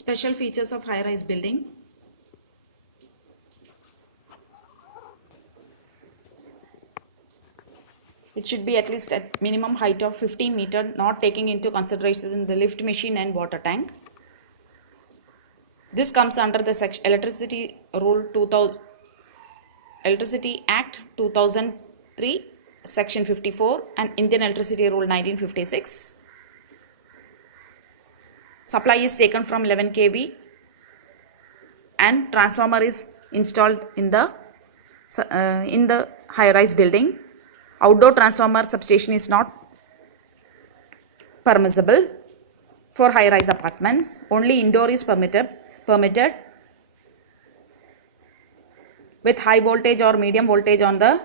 Special features of high-rise building. It should be at least at minimum height of 15 meter, not taking into consideration the lift machine and water tank. This comes under the Electricity Act 2003, Section 54 and Indian Electricity Rule 1956. Supply is taken from 11 kV and transformer is installed in the high-rise building. Outdoor transformer substation is not permissible for high-rise apartments. Only indoor is permitted with high voltage or medium voltage on the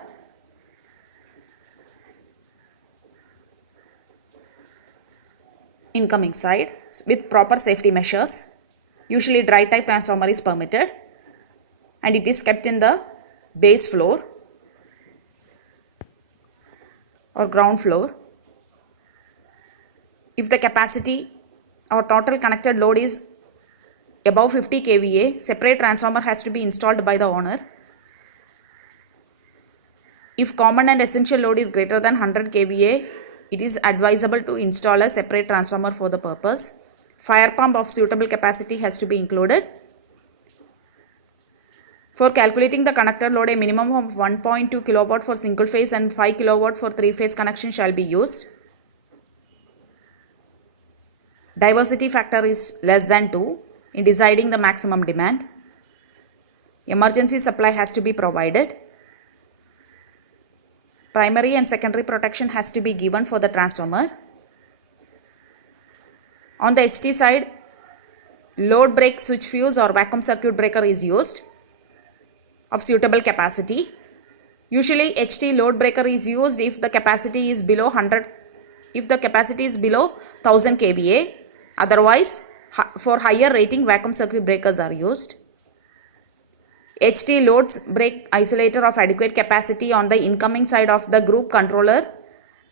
incoming side with proper safety measures. Usually dry type transformer is permitted and it is kept in the base floor or ground floor. If the capacity or total connected load is above 50 kVA, separate transformer has to be installed by the owner. If common and essential load is greater than 100 kVA, it is advisable to install a separate transformer for the purpose. Fire pump of suitable capacity has to be included. For calculating the connected load, a minimum of 1.2 kW for single phase and 5 kW for 3-phase connection shall be used. Diversity factor is less than 2 in deciding the maximum demand. Emergency supply has to be provided. Primary and secondary protection has to be given for the transformer. On the HT side, load break switch fuse or vacuum circuit breaker is used of suitable capacity. Usually HT load breaker is used if the capacity is below 1000 kVA. Otherwise, for higher rating vacuum circuit breakers are used. HT loads break isolator of adequate capacity on the incoming side of the group controller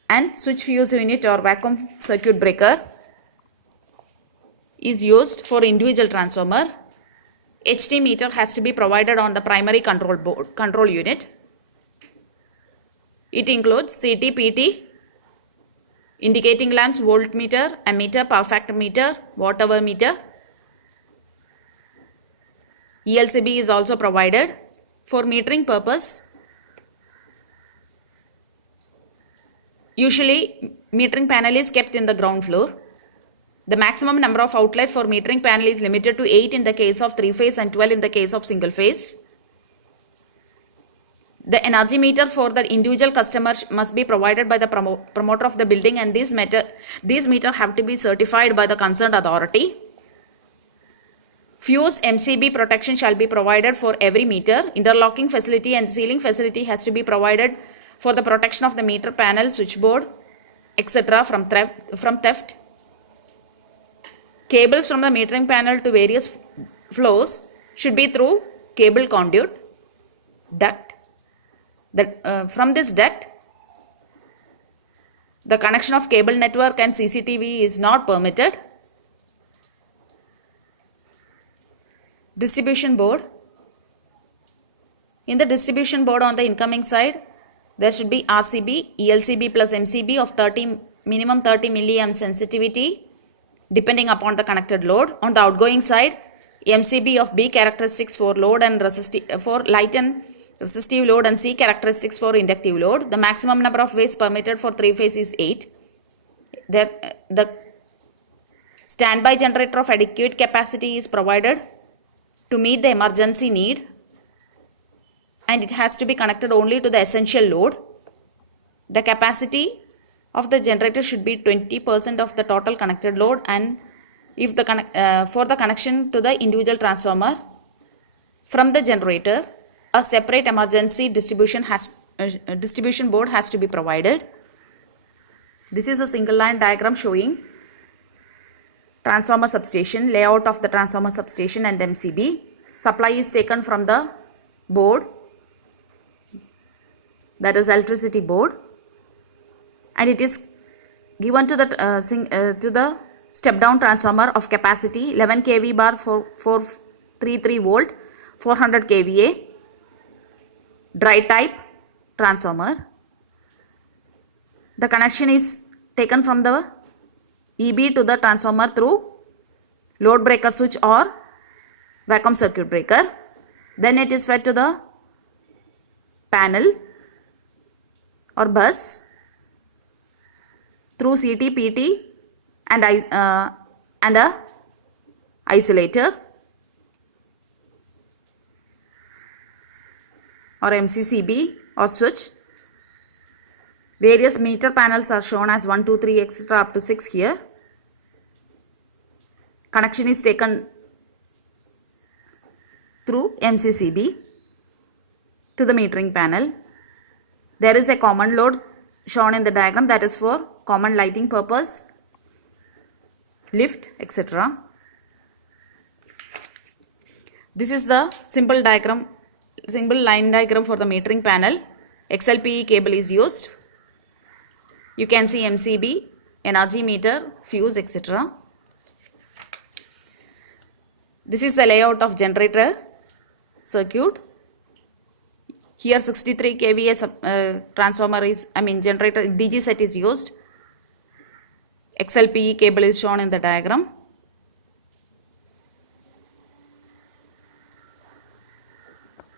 and switch fuse unit or vacuum circuit breaker is used for individual transformer. HT meter has to be provided on the primary control unit. It includes CT, PT, indicating lamps, voltmeter, ammeter, power factor meter, watt hour meter. ELCB is also provided for metering purpose. Usually metering panel is kept in the ground floor. The maximum number of outlets for metering panel is limited to 8 in the case of 3-phase and 12 in the case of single phase. The energy meter for the individual customer must be provided by the promoter of the building, and these meter have to be certified by the concerned authority. Fuse MCB protection shall be provided for every meter. Interlocking facility and sealing facility has to be provided for the protection of the meter panel, switchboard, etc. from theft. Cables from the metering panel to various floors should be through cable conduit duct. From this duct, the connection of cable network and CCTV is not permitted. Distribution board. In the distribution board on the incoming side, there should be RCB, ELCB plus MCB of minimum 30 milliamp sensitivity depending upon the connected load. On the outgoing side, MCB of B characteristics for load and for light and resistive load and C characteristics for inductive load. The maximum number of ways permitted for 3-phase is 8. The standby generator of adequate capacity is provided to meet the emergency need, and it has to be connected only to the essential load. The capacity of the generator should be 20% of the total connected load, and if for the connection to the individual transformer from the generator, a separate emergency distribution board has to be provided. This is a single line diagram showing transformer substation, layout of the transformer substation and MCB. Supply is taken from the board, that is electricity board, and it is given to the step down transformer of capacity 11 kV bar 433 volt 400 kVA, dry type transformer. The connection is taken from the EB to the transformer through load breaker switch or vacuum circuit breaker. Then it is fed to the panel or bus through CT, PT and a isolator or MCCB or switch. Various meter panels are shown as 1, 2, 3, etc. up to 6 here. Connection is taken through MCCB to the metering panel. There is a common load shown in the diagram, that is for common lighting purpose, lift, etc. This is the simple line diagram for the metering panel. XLPE cable is used. You can see MCB, energy meter, fuse, etc. This is the layout of generator circuit. Here 63 kVA generator DG set is used. XLPE cable is shown in the diagram.